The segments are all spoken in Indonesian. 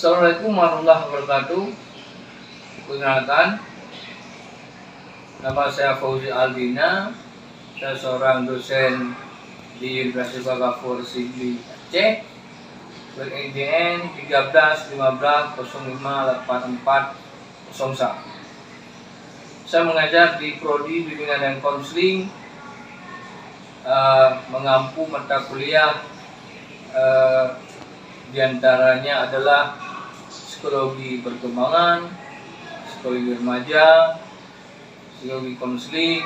Assalamualaikum warahmatullahi wabarakatuh. Perkenalkan, nama saya Fauzi Aldina. Saya seorang dosen di Universitas Bagafur Sigli Aceh. Ber-ISDN 1315058401. Saya mengajar di Prodi Bimbingan dan Konseling, mengampu mata kuliah diantaranya adalah psikologi perkembangan, psikologi remaja, psikologi konseling,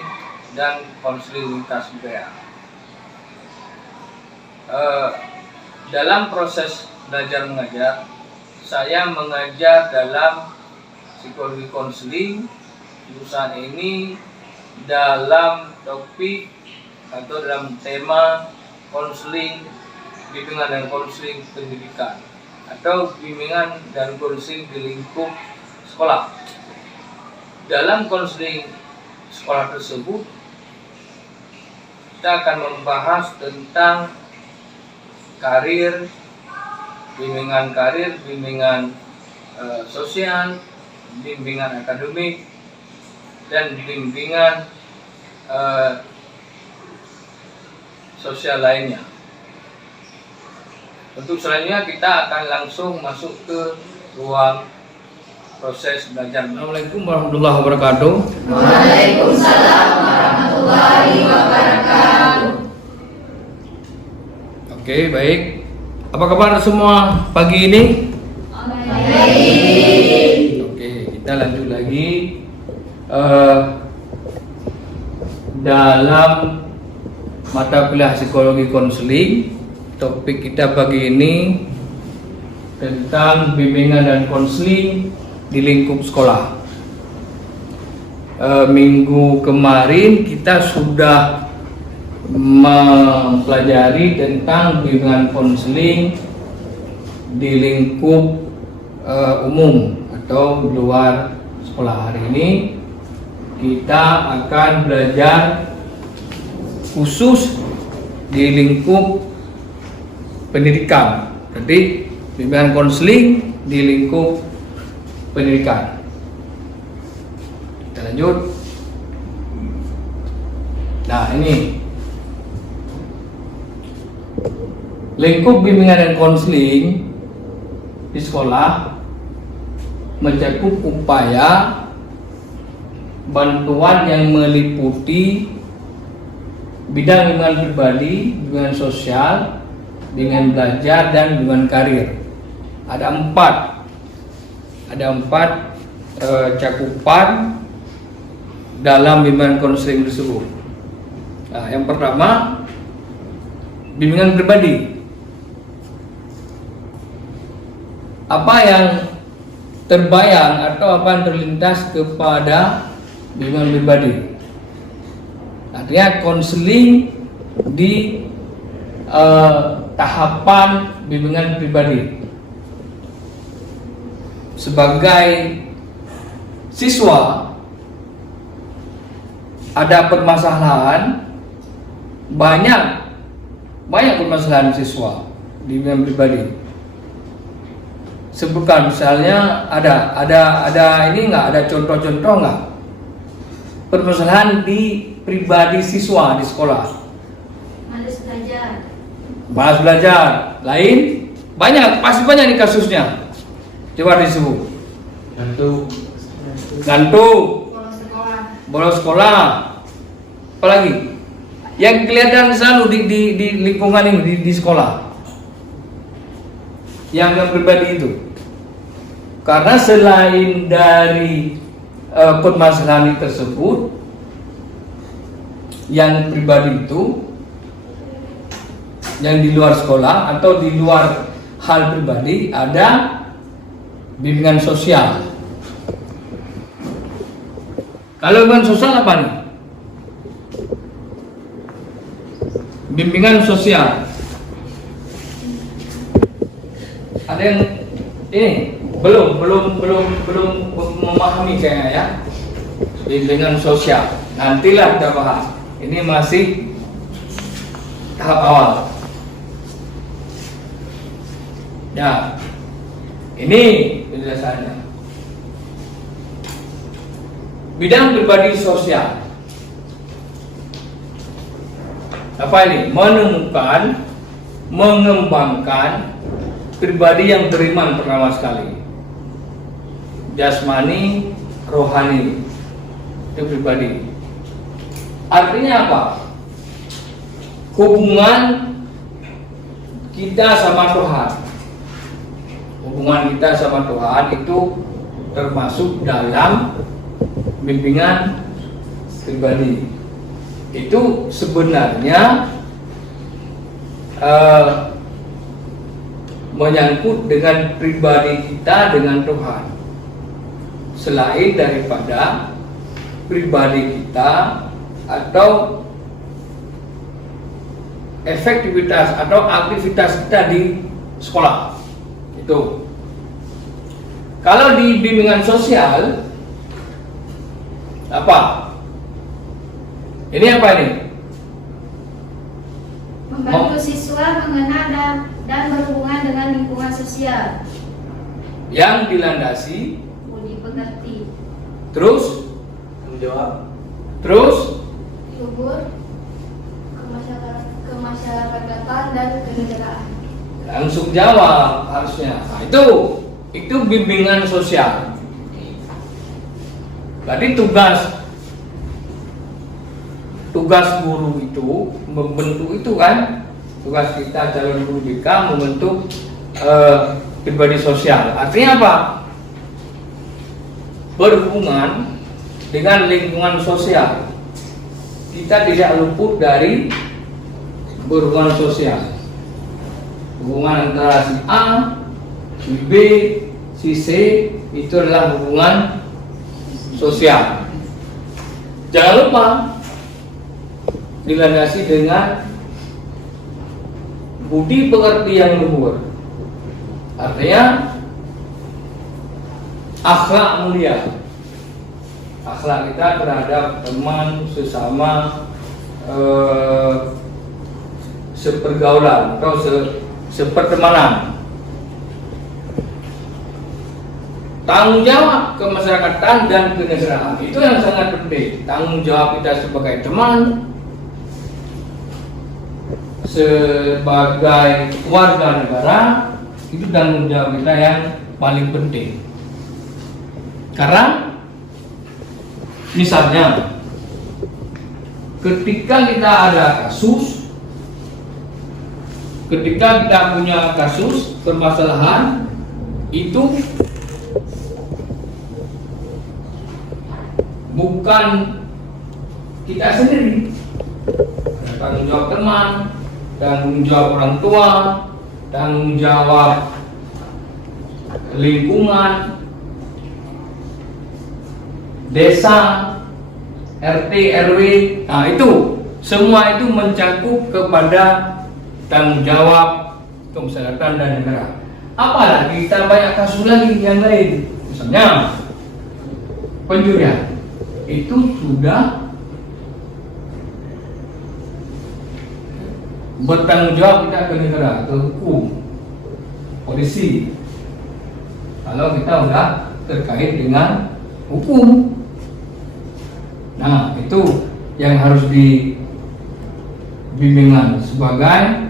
dan konseling lintas budaya. Dalam proses belajar mengajar, saya mengajar dalam psikologi konseling. Jurusan ini dalam topik atau dalam tema konseling, bimbingan dan konseling pendidikan atau bimbingan dan konseling di lingkup sekolah. Dalam konseling sekolah tersebut, kita akan membahas tentang karir, bimbingan sosial, bimbingan akademik, dan bimbingan sosial lainnya. Untuk selanjutnya kita akan langsung masuk ke ruang proses belajar. Assalamualaikum warahmatullahi wabarakatuh. Waalaikumsalam warahmatullahi wabarakatuh. Oke, baik. Apa kabar semua pagi ini? Baik. Oke, kita lanjut lagi dalam mata kuliah psikologi konseling. Topik kita pagi ini tentang bimbingan dan konseling di lingkup sekolah. Minggu kemarin kita sudah mempelajari tentang bimbingan konseling di lingkup umum atau di luar sekolah. Hari ini kita akan belajar khusus di lingkup pendidikan. Jadi bimbingan konseling di lingkup pendidikan. Kita lanjut. Nah, ini lingkup bimbingan dan konseling di sekolah mencakup upaya bantuan yang meliputi bidang bimbingan pribadi, bimbingan sosial, bimbingan belajar, dan bimbingan karir. Ada empat cakupan dalam bimbingan konseling tersebut. Nah, yang pertama, bimbingan pribadi. Apa yang terbayang atau apa yang terlintas kepada bimbingan pribadi? Artinya konseling di tahapan bimbingan pribadi. Sebagai siswa ada permasalahan, banyak permasalahan siswa di bimbingan pribadi. Sebutkan misalnya ada ini nggak, ada contoh-contoh nggak permasalahan di pribadi siswa di sekolah? Malas belajar, lain banyak, pasti banyak nih kasusnya. Coba disebut. Ngantuk, bolos sekolah, apalagi yang kelihatan selalu di lingkungan ini di sekolah, yang pribadi itu. Karena selain dari permasalahan tersebut, yang pribadi itu, yang di luar sekolah atau di luar hal pribadi, ada bimbingan sosial. Kalau bimbingan sosial apa nih? Bimbingan sosial. Ada yang ini belum memahami kayaknya ya. Bimbingan sosial. Nantilah kita bahas. Ini masih tahap awal. Ya, Ini penjelasannya. Bidang pribadi sosial. Apa ini? Menemukan, mengembangkan pribadi yang beriman pertama sekali. Jasmani, rohani. Itu pribadi. Artinya apa? Hubungan kita sama Tuhan. Hubungan kita sama Tuhan itu termasuk dalam bimbingan pribadi. Itu sebenarnya menyangkut dengan pribadi kita dengan Tuhan. Selain daripada pribadi kita atau efektivitas atau aktivitas kita di sekolah. Itu. Kalau di bimbingan sosial apa? Ini apa ini? Membantu siswa mengenal dan berhubungan dengan lingkungan sosial. Yang dilandasi Budi pekerti. terus menjawab, terus Luhur, kemasyarakatan dan kenegaraan. langsung jawab harusnya. Nah, itu bimbingan sosial. Berarti tugas guru itu membentuk itu kan, tugas kita calon guru BK membentuk pribadi sosial. Artinya apa? Berhubungan dengan lingkungan sosial. Kita tidak luput dari berhubungan sosial. Hubungan antara si A, si B, si C itu adalah hubungan sosial. Jangan lupa dilandasi dengan budi pekerti yang luhur. Artinya akhlak mulia. Akhlak kita terhadap teman sesama sepergaulan atau sepertemanan. Tanggung jawab kemasyarakatan dan kenegaraan itu yang sangat penting. Tanggung jawab kita sebagai teman, sebagai warga negara, itu tanggung jawab kita yang paling penting. Karena misalnya ketika kita ada kasus, ketika kita punya kasus permasalahan, itu bukan kita sendiri. Ada tanggung jawab teman, tanggung jawab orang tua, tanggung jawab lingkungan, desa, RT, RW. Nah, itu semua itu mencakup kepada tanggung jawab kemasyarakatan dan negara. Apalagi kita banyak kasus lagi yang lain. Misalnya pencurian, itu sudah bertanggung jawab kita ke negara, ke hukum, polisi. Kalau kita sudah terkait dengan hukum, nah itu yang harus dibimbingan sebagai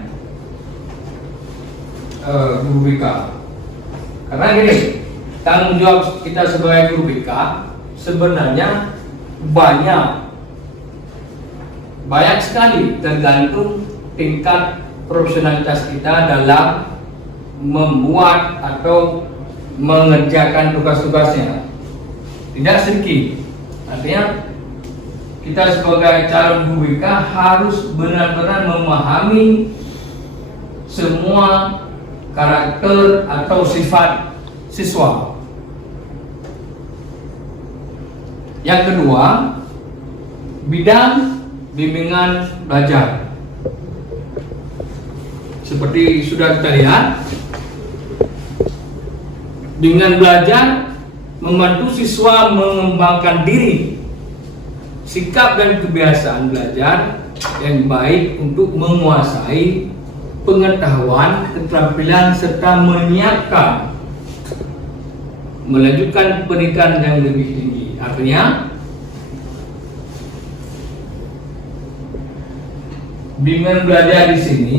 guru BK. Karena gini, tanggung jawab kita sebagai guru BK sebenarnya banyak sekali, tergantung tingkat profesionalitas kita dalam membuat atau mengerjakan tugas-tugasnya. Tidak sedikit. Artinya kita sebagai calon guru BK harus benar-benar memahami semua karakter atau sifat siswa. Yang kedua, bidang bimbingan belajar. Seperti sudah kita lihat, bimbingan belajar membantu siswa mengembangkan diri, sikap dan kebiasaan belajar yang baik untuk menguasai pengetahuan, keterampilan serta menyiapkan melanjutkan pendidikan yang lebih tinggi. Artinya bimbingan belajar di sini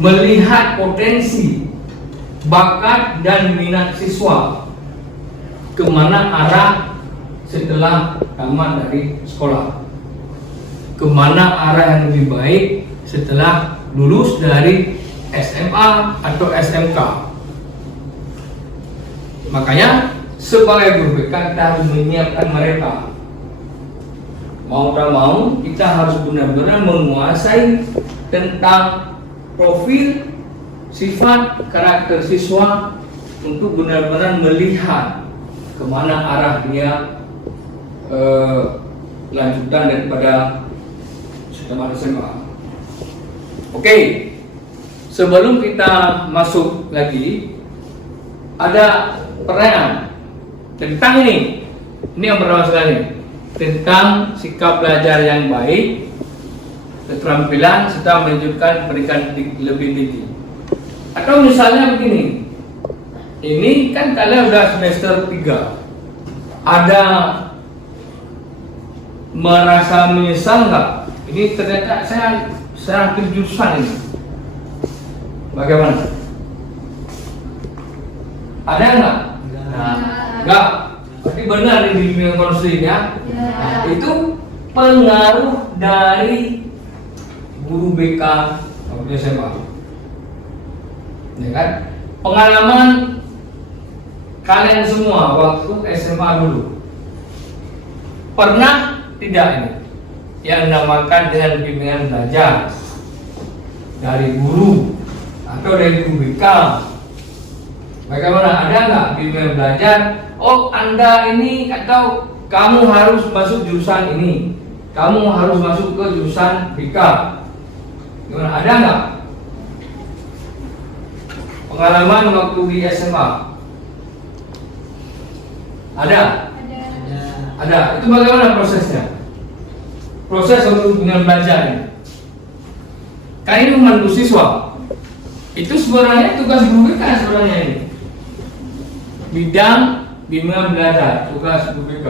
melihat potensi, bakat dan minat siswa kemana arah setelah tamat dari sekolah, kemana arah yang lebih baik setelah lulus dari SMA atau SMK. Makanya sebagai guru BK kita harus menyiapkan mereka. Mau tak mau kita harus benar-benar menguasai tentang profil, sifat, karakter siswa untuk benar-benar melihat kemana arah dia lanjutan daripada tamat SMA. Oke, sebelum kita masuk lagi, ada pertanyaan tentang ini yang pertama sekali, tentang sikap belajar yang baik, keterampilan serta menunjukkan pendidikan lebih tinggi. Atau misalnya begini, ini kan kalian udah semester 3, ada merasa menyesal nggak? Ini ternyata saya ambil jurusan ini. Bagaimana? Ada nggak? Nggak. Berarti benar di bimbingan konseling ya. Nah, itu pengaruh dari guru BK waktu SMA. Ya kan? Pengalaman kalian semua waktu SMA dulu pernah tidak ini yang dinamakan dengan bimbingan belajar dari guru atau dari guru BK? Bagaimana? Ada nggak bimbingan belajar? Oh, Anda ini atau kamu harus masuk jurusan ini, kamu harus masuk ke jurusan BK. Gimana? Ada nggak pengalaman waktu di SMA? Ada? Ada. Itu bagaimana prosesnya? Proses untuk bimbingan belajar ini. Kan ini membantu siswa. Itu sebenarnya tugas guru BK sebenarnya ini. Bidang bimbingan belajar, tugas guru BK.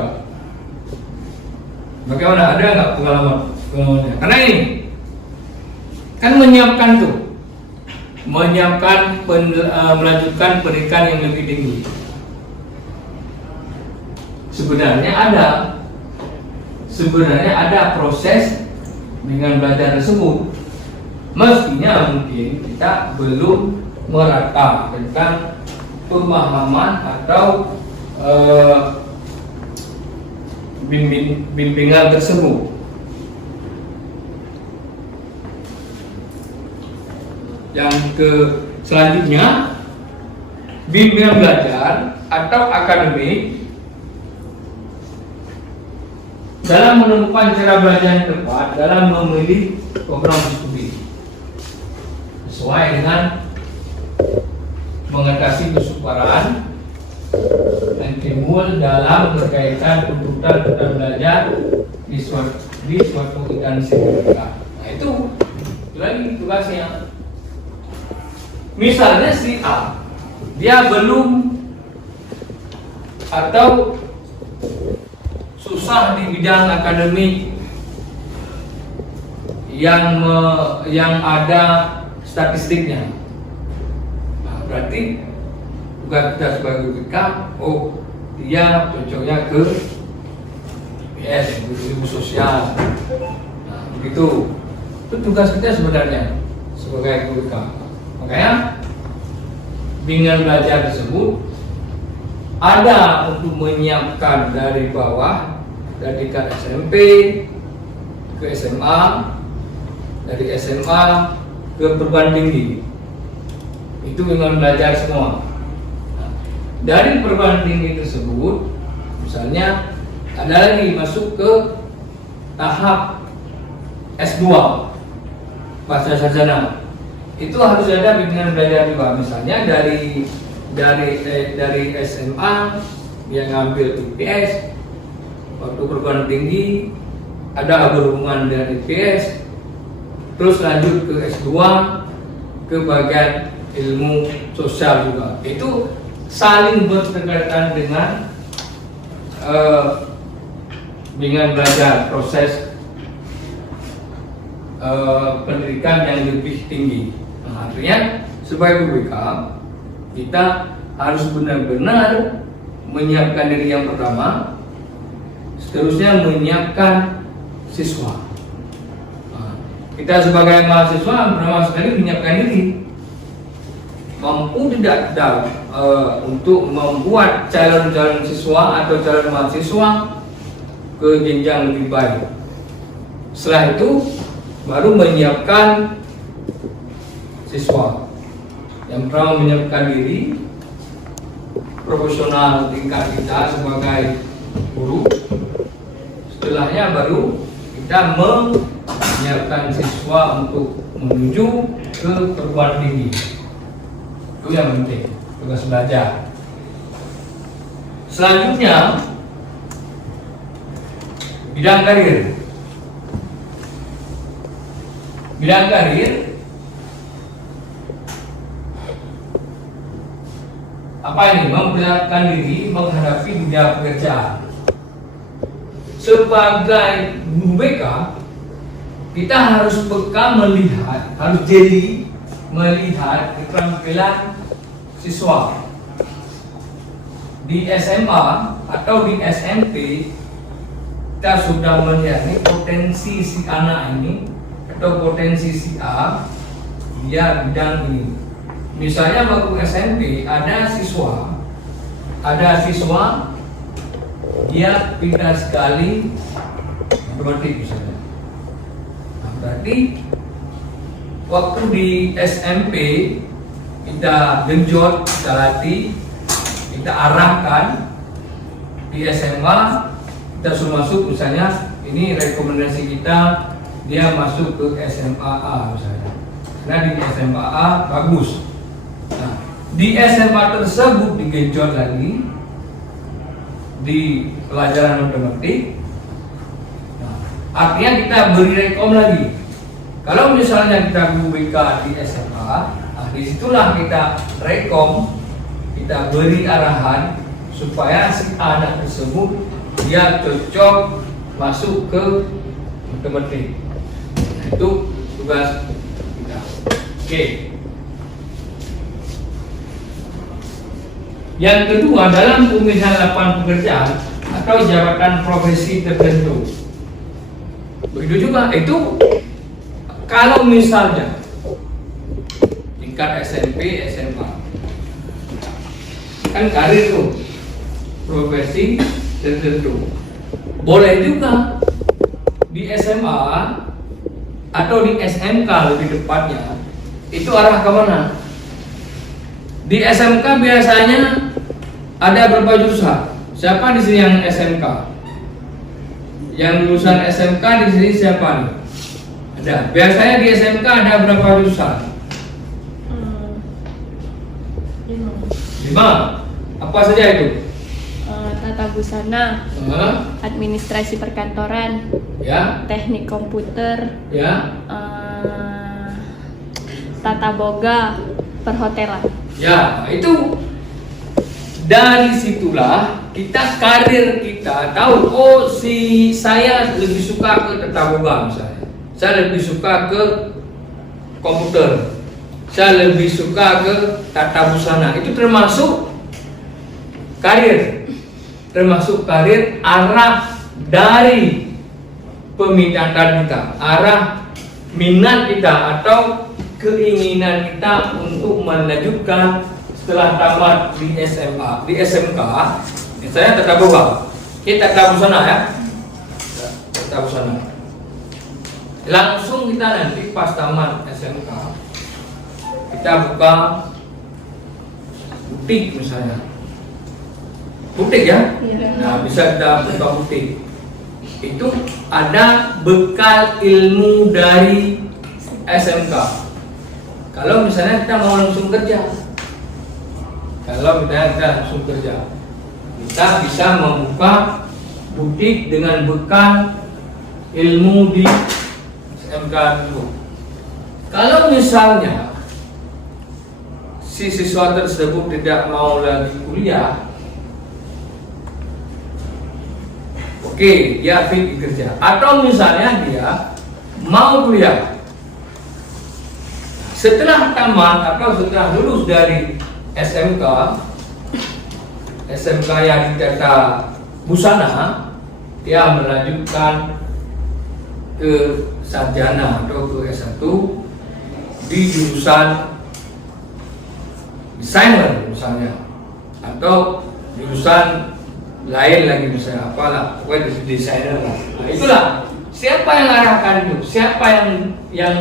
Bagaimana? Ada nggak pengalamannya? Karena ini kan menyiapkan melanjutkan pendidikan yang lebih tinggi. Sebenarnya ada proses bimbingan belajar tersebut. Mestinya mungkin kita belum merata tentang pemahaman atau bimbingan tersebut. Yang selanjutnya, bimbingan belajar atau akademik dalam menemukan cara belajar yang tepat dalam memilih program studi sesuai dengan mengatasi kesukaran yang timbul dalam berkaitan tuntutan belajar di suatu instansi pendidikan. Nah, itu lagi tugasnya. Misalnya si A, dia belum atau susah di bidang akademik yang ada statistiknya. Nah, berarti juga kita sebagai BK, oh dia cocoknya ke PS, ilmu sosial. Nah, begitu. Itu tugas kita sebenarnya sebagai BK. Makanya bimbingan belajar tersebut ada untuk menyiapkan dari bawah, dari tingkat SMP ke SMA, dari SMA ke perguruan tinggi. Itu bimbingan belajar semua. Nah, dari perguruan tinggi tersebut, misalnya ada lagi masuk ke tahap S2 pasca sarjana. Itu harus ada bimbingan belajar juga. Misalnya dari SMA dia ngambil IPS, waktu perguruan tinggi ada berhubungan dengan IPS, terus lanjut ke S2 ke bagian ilmu sosial juga. Itu saling berdekatan dengan belajar proses pendidikan yang lebih tinggi. Nah, artinya sebagai BPK kita harus benar-benar menyiapkan diri yang pertama, seterusnya menyiapkan siswa. Nah, kita sebagai mahasiswa pertama sekali menyiapkan diri, mampu tidak untuk membuat calon-calon siswa atau calon mahasiswa ke jenjang lebih baik. Setelah itu baru menyiapkan siswa. Yang pertama menyiapkan diri profesional tingkat kita sebagai guru. Setelahnya baru kita menyiapkan siswa untuk menuju ke perguruan tinggi. Itu yang penting, tugas belajar. Selanjutnya bidang karir. Bidang karir apa ini? Mempersiapkan diri menghadapi dunia pekerjaan. Sebagai guru BK, kita harus peka melihat, harus jeli melihat keterampilan siswa di SMA atau di SMP. Kita sudah melihat nih potensi si anak ini atau potensi si A, dia bidang ini. Misalnya waktu SMP ada siswa dia pintar sekali matematik misalnya. Nah, berarti waktu di SMP kita genjot, kita latih, kita arahkan. Di SMA kita suruh masuk, misalnya ini rekomendasi kita dia masuk ke SMA A misalnya. Nah di SMA A bagus. Nah, di SMA tersebut digenjot lagi di pelajaran matematik. Nah, artinya kita beri rekom lagi. Kalau misalnya kita guru BK di SMA, nah disitulah kita rekom, kita beri arahan supaya si anak tersebut dia cocok masuk ke matematik. Nah, itu tugas kita. Oke. Yang kedua, dalam pemilihan lapangan pekerjaan atau jabatan profesi tertentu. Begitu juga itu kalau misalnya tingkat SMP, SMA, kan karir tuh profesi tertentu. Boleh juga di SMA atau di SMK lebih tepatnya, itu arah ke mana? Di SMK biasanya ada berapa jurusan? Siapa di sini yang SMK? Yang lulusan SMK di sini siapa nih? Ada. Biasanya di SMK ada berapa jurusan? 5. Apa saja itu? Tata busana, administrasi perkantoran, ya, teknik komputer, ya, tata boga, perhotelan. Ya, itu dari situlah kita karir kita tahu. Oh, saya lebih suka ke tata boga misalnya. Saya lebih suka ke komputer. Saya lebih suka ke tata busana. Itu termasuk karir. Termasuk karir arah dari peminatan kita, arah minat kita atau keinginan kita untuk melanjutkan setelah tamat di SMA, di SMK. Misalnya tata boga, kita tata busana ya, tata busana. Langsung kita nanti pas tamat SMK kita buka butik misalnya, butik ya. Nah bisa kita buka butik. Itu ada bekal ilmu dari SMK. Kalau misalnya kita mau langsung kerja, kita bisa membuka butik dengan bekal ilmu di SMK dulu. Kalau misalnya si siswa tersebut tidak mau lagi kuliah, oke, dia fit kerja. Atau misalnya dia mau kuliah, setelah tamat atau setelah lulus dari SMK yang Tata Busana, dia melanjutkan ke sarjana atau ke S1 di jurusan desainer misalnya, atau jurusan lain lagi misalnya apalah, pokoknya desainer lah. Nah, itulah siapa yang mengarahkan itu, siapa yang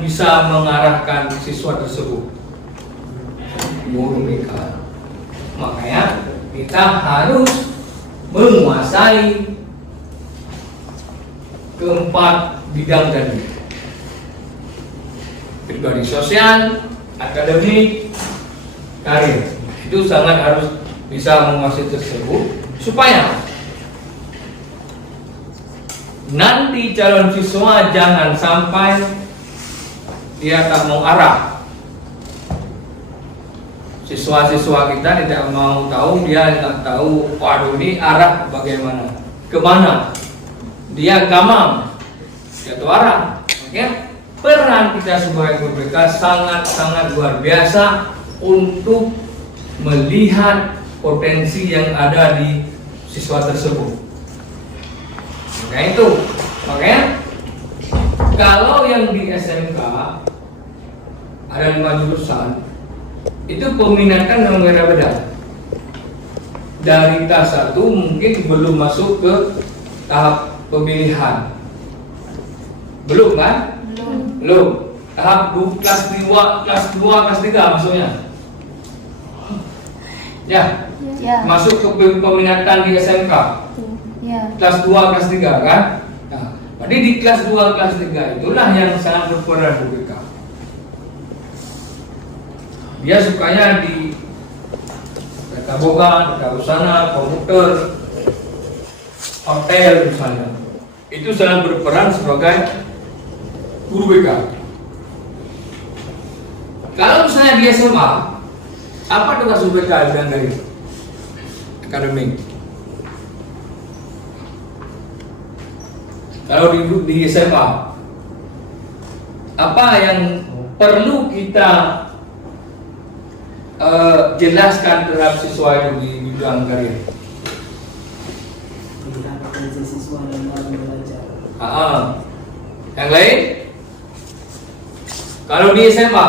bisa mengarahkan siswa tersebut, guru BK. Makanya kita harus menguasai keempat bidang tadi: pribadi, sosial, akademik, karir. Itu sangat harus bisa menguasai tersebut supaya nanti calon siswa jangan sampai dia tak mau arah. Siswa-siswa kita tidak mau tahu, dia tidak tahu, waduh ini arah bagaimana, kemana, dia gamam, jatuh arah. Oke? Peran kita sebagai guru BK sangat luar biasa untuk melihat potensi yang ada di siswa tersebut. Nah itu, makanya kalau yang di SMK ada 5 jurusan, itu peminatan yang berbeda. Dari tahap 1 mungkin belum masuk ke tahap pemilihan, belum kan? Belum. Tahap kelas 2, kelas 3 maksudnya. Ya. Masuk ke peminatan di SMK. Ya. Kelas 2, kelas 3 kan? Nah, jadi di kelas 2, kelas 3 itulah yang sangat berperan BK. Dia sukanya di tata boga, tata busana, komputer, hotel misalnya. Itu sangat berperan sebagai guru BK. Kalau misalnya di SMA, apa tugas guru BK bidang dari akademik? Kalau di SMA, apa yang perlu kita jelaskan terhadap siswa itu di bidang karir? Melihat potensi siswa dalam belajar. Yang lain? Kalau di SMA,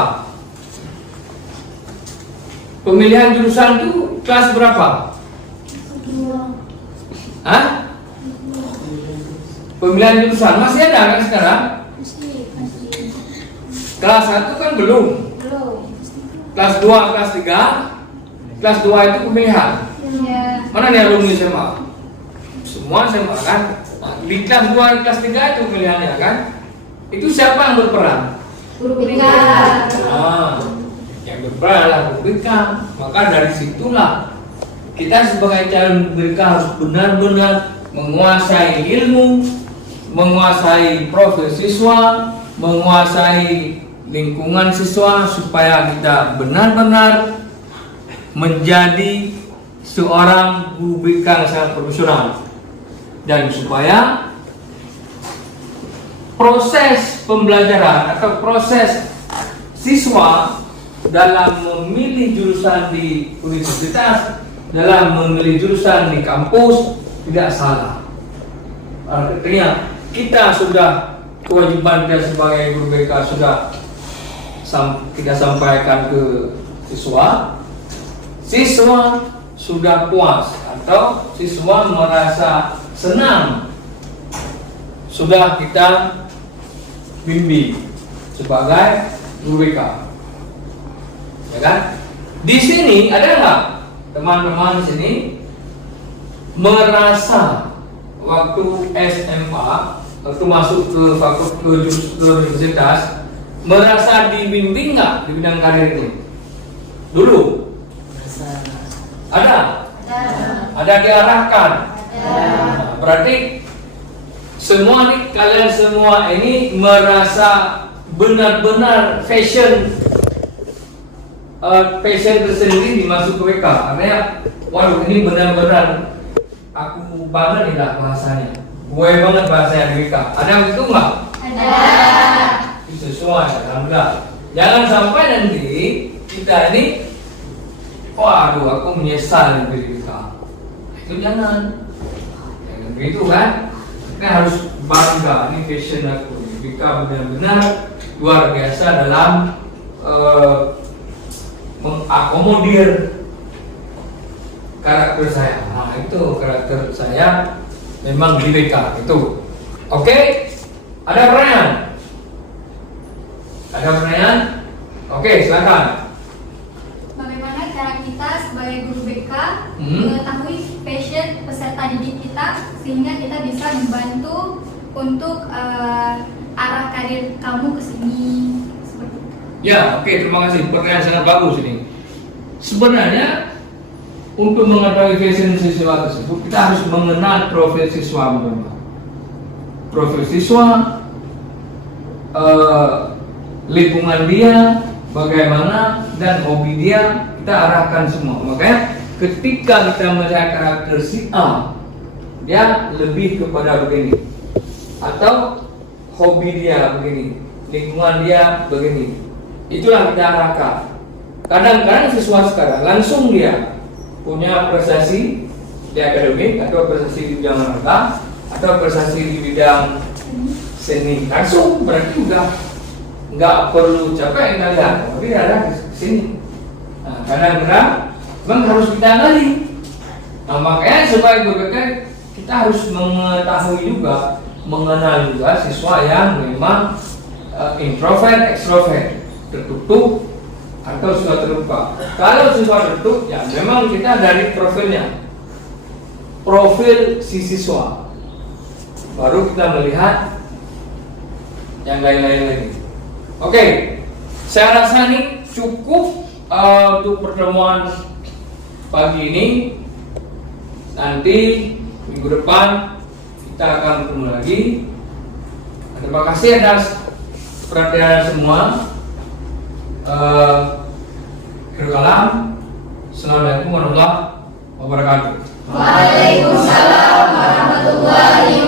pemilihan jurusan itu kelas berapa? Hah? Pemilihan jurusan masih ada kan sekarang? Kelas 1 kan belum. Kelas 2, kelas 3, kelas 2 itu pemilihan. Ya. Mana nih alumni SMA? Semua SMA kan? Nah, di kelas 2, kelas 3 itu pemilihannya kan? Itu siapa yang berperan? Guru BK. Yang berperan adalah guru BK. Maka dari situlah kita sebagai calon guru BK harus benar-benar menguasai ilmu, menguasai profil siswa, menguasai lingkungan siswa, supaya kita benar-benar menjadi seorang guru BK yang sangat profesional, dan supaya proses pembelajaran atau proses siswa dalam memilih jurusan di universitas, dalam memilih jurusan di kampus tidak salah. Artinya kita sudah, kewajiban kita sebagai guru BK sudah kita sampaikan ke siswa sudah puas atau siswa merasa senang, sudah kita bimbing sebagai guru BK, ya kan? Di sini ada nggak teman-teman di sini merasa waktu SMA, waktu masuk ke fakultas, ke universitas, merasa dibimbing nggak di bidang karir ini? Dulu ada diarahkan. Nah, berarti semua nih, kalian semua ini merasa benar-benar fashion passion tersendiri dimasuk ke WK. Karena waduh ini benar-benar aku bangga nih lah bahasanya. Gue banget bahasanya di WK. Ada itu nggak? Ada. Itu sesuai, alhamdulillah. Jangan sampai nanti kita ini, waduh aku menyesal nih di WK. Itu jangan gitu kan. Kita harus bangga, ini passion aku. WK benar-benar luar biasa dalam mengakomodir karakter saya. Nah itu karakter saya memang di WK itu. Oke? Ada pertanyaan? Ada pertanyaan? Oke, silakan. Bagaimana cara kita sebagai guru BK mengetahui passion peserta didik kita sehingga kita bisa membantu untuk arah karir kamu ke sini seperti itu. Ya, oke, terima kasih. Pertanyaan sangat bagus ini. Sebenarnya untuk mengetahui passion siswa tersebut kita harus mengenal profil siswa benar. Profil siswa, lingkungan dia, bagaimana dan hobi dia kita arahkan semua. Makanya ketika kita melihat karakter si A, dia lebih kepada begini, atau hobi dia begini, lingkungan dia begini, itulah kita arahkan. Kadang-kadang siswa sekarang langsung dia punya prestasi di akademik atau prestasi di bidang olahraga atau prestasi di bidang seni, langsung berarti udah nggak perlu capek kita lihat, tapi ada di sini. Nah, kadang-kadang memang harus kita gali. Nah, makanya sebagai guru BK kita harus mengetahui juga, mengenal juga siswa yang memang introvert, extrovert, tertutup atau siswa terbuka. Kalau siswa tertutup, ya memang kita dari profilnya, profil si siswa, baru kita melihat yang lain-lain lagi. Oke, saya rasa ini cukup untuk pertemuan pagi ini. Nanti minggu depan kita akan ketemu lagi. Terima kasih atas perhatian semua. Kalam. Assalamualaikum warahmatullahi wabarakatuh. Waalaikumsalam warahmatullahi